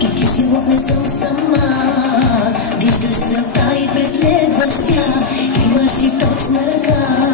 И ти живот не съм сама, виждаш целта и преследваш я, имаш и точна ръка.